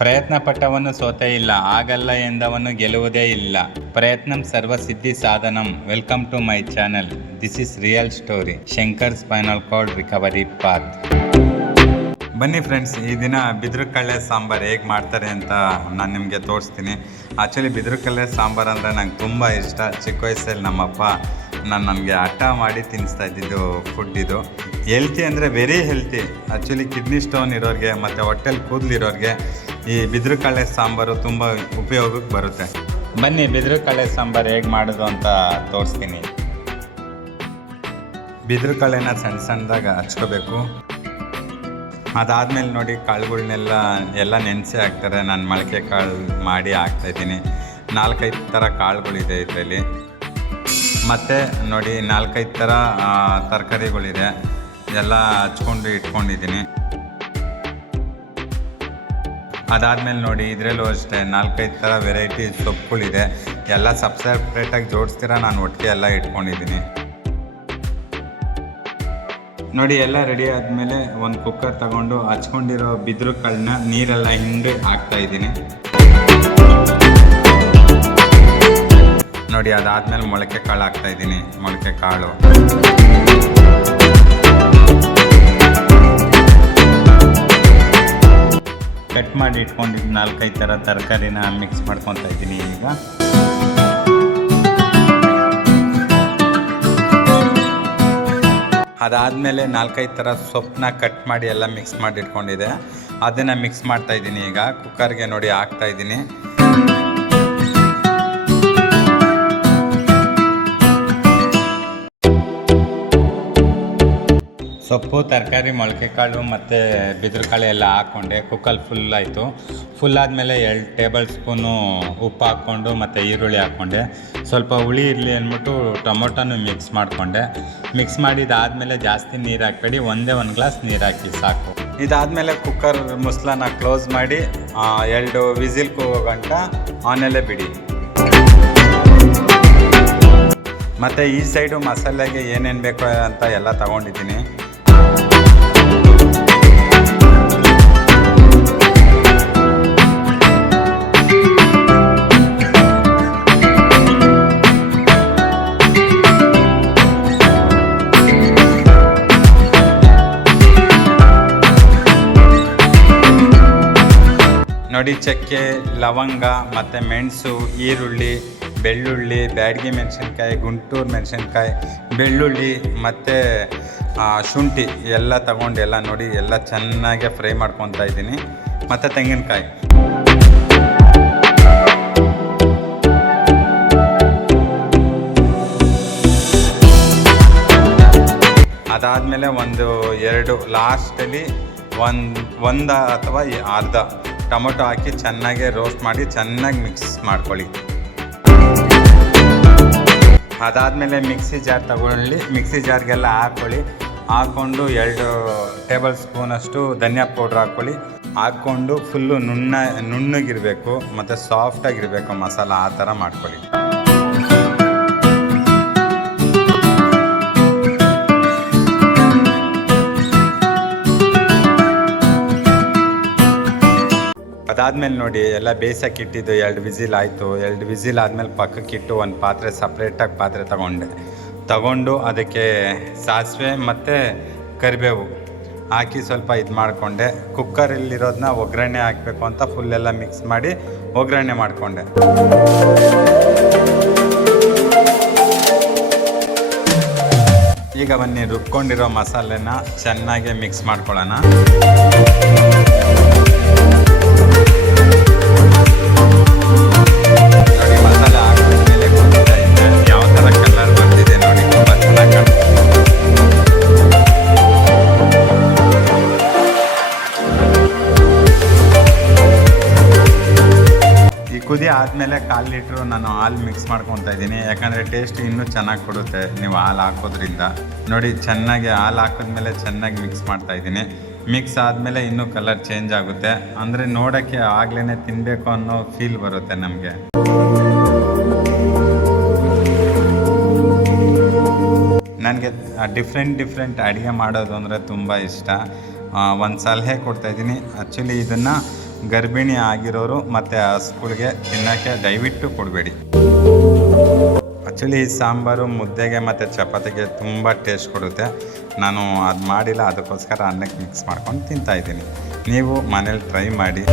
ಪ್ರಯತ್ನ ಪಟ್ಟವನು ಸೋತೇ ಇಲ್ಲ, ಆಗಲ್ಲ ಎಂದವನು ಗೆಲ್ಲುವುದೇ ಇಲ್ಲ. ಪ್ರಯತ್ನಂ ಸರ್ವಸಿದ್ಧಿ ಸಾಧನಂ. Welcome to my channel this is real story Shankar spinal cord recovery path ಬನ್ನಿ ಫ್ರೆಂಡ್ಸ್ ಈ ದಿನ ಬಿದಿರು ಕಳ್ಳೆ ಸಾಂಬಾರು ಹೇಗೆ ಮಾಡ್ತಾರೆ ಅಂತ ನಾನು ನಿಮಗೆ ತೋರಿಸ್ತೀನಿ. ಆ್ಯಕ್ಚುಲಿ ಬಿದಿರು ಕಳ್ಳೆ ಸಾಂಬಾರು ಅಂದರೆ ನಂಗೆ ತುಂಬ ಇಷ್ಟ. ಚಿಕ್ಕ ವಯಸ್ಸಲ್ಲಿ ನಮ್ಮಪ್ಪ ನಾನು ನನಗೆ ಹಠ ಮಾಡಿ ತಿನ್ನಿಸ್ತಾ ಇದ್ದಿದ್ದು ಫುಡ್ ಇದು. ಹೆಲ್ತಿ ಅಂದರೆ very healthy actually kidney stone ಇರೋರಿಗೆ ಮತ್ತು ಹೊಟ್ಟೆಲಿ ಕೂದಲಿರೋರಿಗೆ ಈ ಬಿದಿರು ಕಾಳೆ ಸಾಂಬಾರು ತುಂಬ ಉಪಯೋಗಕ್ಕೆ ಬರುತ್ತೆ. ಬನ್ನಿ, ಬಿದಿರು ಕಾಳೆ ಸಾಂಬಾರು ಹೇಗೆ ಮಾಡೋದು ಅಂತ ತೋರಿಸ್ತೀನಿ. ಬಿದಿರು ಕಾಳೆನ ಸಣ್ಣ ಸಣ್ಣದಾಗ ಹಚ್ಕೋಬೇಕು. ಅದಾದಮೇಲೆ ನೋಡಿ ಕಾಳುಗಳನ್ನೆಲ್ಲ ಎಲ್ಲ ನೆನೆಸಿ ಹಾಕ್ತಾರೆ ನಾನು ಮೊಳಕೆ ಕಾಳು ಮಾಡಿ ಹಾಕ್ತಾಯಿದ್ದೀನಿ ನಾಲ್ಕೈದು ಥರ ಕಾಳುಗಳಿದೆ ಇದರಲ್ಲಿ. ಮತ್ತು ನೋಡಿ, ನಾಲ್ಕೈದು ಥರ ತರಕಾರಿಗಳಿದೆ. ಎಲ್ಲ ಹಚ್ಕೊಂಡು ಇಟ್ಕೊಂಡಿದ್ದೀನಿ. ಅದಾದ್ಮೇಲೆ ನೋಡಿ, ಇದರಲ್ಲೂ ಅಷ್ಟೇ, ನಾಲ್ಕೈದು ಥರ ವೆರೈಟಿ ಸೊಪ್ಪುಗಳಿದೆ. ಎಲ್ಲ ಸಪ್ ಸಪ್ರೇಟಾಗಿ ಜೋಡಿಸ್ತೀರ ನಾನು ಒಟ್ಟಿಗೆ ಎಲ್ಲ ಇಟ್ಕೊಂಡಿದ್ದೀನಿ. ನೋಡಿ, ಎಲ್ಲ ರೆಡಿ ಆದಮೇಲೆ ಒಂದು ಕುಕ್ಕರ್ ತಗೊಂಡು ಹಚ್ಕೊಂಡಿರೋ ಬಿದಿರು ಕಾಳನ್ನ ನೀರೆಲ್ಲ ಹಿಂಡಿ ಹಾಕ್ತಾ ಇದ್ದೀನಿ. ನೋಡಿ, ಅದಾದ್ಮೇಲೆ ಮೊಳಕೆ ಕಾಳು ಹಾಕ್ತಾ ಇದ್ದೀನಿ, ಮೊಳಕೆ ಕಾಳು. ಕಟ್ ಮಾಡಿ ಇಟ್ಕೊಂಡಿದ್ದು ನಾಲ್ಕೈದು ಥರ ತರಕಾರಿನ ಮಿಕ್ಸ್ ಮಾಡ್ಕೊತಾ ಇದ್ದೀನಿ ಈಗ. ಅದಾದಮೇಲೆ ನಾಲ್ಕೈದು ಥರ ಸೊಪ್ಪನ್ನ ಕಟ್ ಮಾಡಿ ಎಲ್ಲ ಮಿಕ್ಸ್ ಮಾಡಿ ಇಟ್ಕೊಂಡಿದೆ ಅದನ್ನು ಮಿಕ್ಸ್ ಮಾಡ್ತಾ ಇದ್ದೀನಿ ಈಗ. ಕುಕ್ಕರ್ಗೆ ನೋಡಿ ಹಾಕ್ತಾ ಇದ್ದೀನಿ. ಸೊಪ್ಪು, ತರಕಾರಿ ಮೊಳಕೆ ಕಾಳು ಮತ್ತು ಬಿದಿರು ಕಾಳು ಎಲ್ಲ ಹಾಕ್ಕೊಂಡೆ. ಕುಕ್ಕಲ್ಲಿ ಫುಲ್ ಆಯಿತು. ಫುಲ್ ಆದಮೇಲೆ ಎರಡು ಟೇಬಲ್ ಸ್ಪೂನು ಉಪ್ಪು ಹಾಕ್ಕೊಂಡು ಮತ್ತು ಈರುಳ್ಳಿ ಹಾಕ್ಕೊಂಡೆ. ಸ್ವಲ್ಪ ಹುಳಿ ಇರಲಿ ಅಂದ್ಬಿಟ್ಟು ಟೊಮೊಟೊನು ಮಿಕ್ಸ್ ಮಾಡಿಕೊಂಡೆ. ಮಿಕ್ಸ್ ಮಾಡಿದಾದಮೇಲೆ ಜಾಸ್ತಿ ನೀರು ಹಾಕಬೇಡಿ. ಒಂದೇ ಒಂದು ಗ್ಲಾಸ್ ನೀರು ಹಾಕಿ ಸಾಕು. ಇದಾದಮೇಲೆ ಕುಕ್ಕರ್ ಮುಸ್ಲನ ಕ್ಲೋಸ್ ಮಾಡಿ ಎರಡು ವಿಸಿಲ್ ಗಂಟ ಆನಲ್ಲೇ ಬಿಡಿ. ಮತ್ತು ಈ ಸೈಡು ಮಸಾಲೆಗೆ ಏನೇನು ಬೇಕು ಅಂತ ಎಲ್ಲ ತಗೊಂಡಿದ್ದೀನಿ. ನೋಡಿ ಚಕ್ಕೆ ಲವಂಗ, ಮತ್ತು ಮೆಣಸು, ಈರುಳ್ಳಿ, ಬೆಳ್ಳುಳ್ಳಿ, ಬ್ಯಾಡಗಿ ಮೆಣಸಿನ್ಕಾಯಿ, ಗುಂಟೂರು ಮೆಣಸಿನ್ಕಾಯಿ, ಬೆಳ್ಳುಳ್ಳಿ, ಮತ್ತು ಶುಂಠಿ ಎಲ್ಲ ತಗೊಂಡು ಎಲ್ಲ ನೋಡಿ ಎಲ್ಲ ಚೆನ್ನಾಗಿ ಫ್ರೈ ಮಾಡ್ಕೊತಾ ಇದ್ದೀನಿ. ಮತ್ತು ತೆಂಗಿನಕಾಯಿ. ಅದಾದಮೇಲೆ ಒಂದು ಎರಡು, ಲಾಸ್ಟಲ್ಲಿ ಒಂದು ಒಂದು ಅಥವಾ ಅರ್ಧ. ಟೊಮೊಟೊ ಹಾಕಿ ಚೆನ್ನಾಗಿ ರೋಸ್ಟ್ ಮಾಡಿ ಚೆನ್ನಾಗಿ ಮಿಕ್ಸ್ ಮಾಡ್ಕೊಳ್ಳಿ. ಅದಾದಮೇಲೆ ಮಿಕ್ಸಿ ಜಾರ್ ತಗೊಳ್ಳಿ. ಮಿಕ್ಸಿ ಜಾರ್ಗೆಲ್ಲ ಹಾಕ್ಕೊಳ್ಳಿ ಹಾಕ್ಕೊಂಡು ಎರಡು ಟೇಬಲ್ ಸ್ಪೂನಷ್ಟು ಧನಿಯಾ ಪೌಡ್ರ್ ಹಾಕ್ಕೊಳ್ಳಿ. ಹಾಕ್ಕೊಂಡು ಫುಲ್ಲು ನುಣ್ಣ, ನುಣ್ಣಗಿರಬೇಕು, ಮತ್ತು ಸಾಫ್ಟಾಗಿರಬೇಕು ಮಸಾಲ, ಆ ಥರ ಮಾಡ್ಕೊಳ್ಳಿ. ಅದಾದ್ಮೇಲೆ ನೋಡಿ, ಎಲ್ಲ ಬೇಯಿಸಕ್ಕೆ ಇಟ್ಟಿದ್ದು, ಎರಡು ವಿಸಿಲ್ ಆಯಿತು. ಎರಡು ವಿಸಿಲ್ ಆದಮೇಲೆ ಪಕ್ಕಕ್ಕೆ ಇಟ್ಟು ಒಂದು ಪಾತ್ರೆ ಸಪ್ರೇಟಾಗಿ ಪಾತ್ರೆ ತಗೊಂಡೆ. ತಗೊಂಡು ಅದಕ್ಕೆ ಸಾಸಿವೆ ಮತ್ತು ಕರಿಬೇವು ಹಾಕಿ ಸ್ವಲ್ಪ ಇದು ಮಾಡಿಕೊಂಡೆ. ಕುಕ್ಕರಲ್ಲಿರೋದನ್ನ ಒಗ್ಗರಣೆ ಹಾಕಬೇಕು ಅಂತ ಫುಲ್ ಎಲ್ಲ ಮಿಕ್ಸ್ ಮಾಡಿ ಒಗ್ಗರಣೆ ಮಾಡಿಕೊಂಡೆ. ಈಗ ಬನ್ನಿ, ರುಬ್ಕೊಂಡಿರೋ ಮಸಾಲೆನ ಚೆನ್ನಾಗಿ ಮಿಕ್ಸ್ ಮಾಡ್ಕೊಳ್ಳೋಣ. ಕುದಿ ಆದಮೇಲೆ ಕಾಲು ಲೀಟ್ರು ನಾನು ಹಾಲು ಮಿಕ್ಸ್ ಮಾಡ್ಕೊತಾ ಇದ್ದೀನಿ. ಯಾಕಂದರೆ ಟೇಸ್ಟ್ ಇನ್ನೂ ಚೆನ್ನಾಗಿ ಕೊಡುತ್ತೆ. ನೀವು ಹಾಲು ಹಾಕೋದ್ರಿಂದ. ನೋಡಿ, ಚೆನ್ನಾಗಿ ಹಾಲು ಹಾಕಿದ್ಮೇಲೆ ಚೆನ್ನಾಗಿ ಮಿಕ್ಸ್ ಮಾಡ್ತಾ ಇದ್ದೀನಿ. ಮಿಕ್ಸ್ ಆದಮೇಲೆ ಇನ್ನೂ ಕಲರ್ ಚೇಂಜ್ ಆಗುತ್ತೆ. ಅಂದರೆ ನೋಡೋಕ್ಕೆ ಆಗ್ಲೇ ತಿನ್ನಬೇಕು ಅನ್ನೋ ಫೀಲ್ ಬರುತ್ತೆ ನಮಗೆ. ನನಗೆ ಡಿಫ್ರೆಂಟ್ ಡಿಫ್ರೆಂಟ್ ಅಡುಗೆ ಮಾಡೋದು ಅಂದರೆ ತುಂಬ ಇಷ್ಟ. ಒಂದು ಸಲಹೆ ಕೊಡ್ತಾಯಿದ್ದೀನಿ ಆ್ಯಕ್ಚುಲಿ ಇದನ್ನು ಗರ್ಭಿಣಿ ಆಗಿರೋರು ಮತ್ತು ಹಸುಗಳಿಗೆ ತಿನ್ನೋಕ್ಕೆ ದಯವಿಟ್ಟು ಕೊಡಬೇಡಿ. ಆ್ಯಕ್ಚುಲಿ ಸಾಂಬಾರು, ಮುದ್ದೆಗೆ ಮತ್ತು ಚಪಾತಿಗೆ ತುಂಬ ಟೇಸ್ಟ್ ಕೊಡುತ್ತೆ. ನಾನು ಅದು ಮಾಡಿಲ್ಲ, ಅದಕ್ಕೋಸ್ಕರ ಅನ್ನಕ್ಕೆ ಮಿಕ್ಸ್ ಮಾಡ್ಕೊಂಡು ತಿಂತಾಯಿದ್ದೀನಿ ನೀವು ಮನೇಲಿ ಟ್ರೈ ಮಾಡಿ.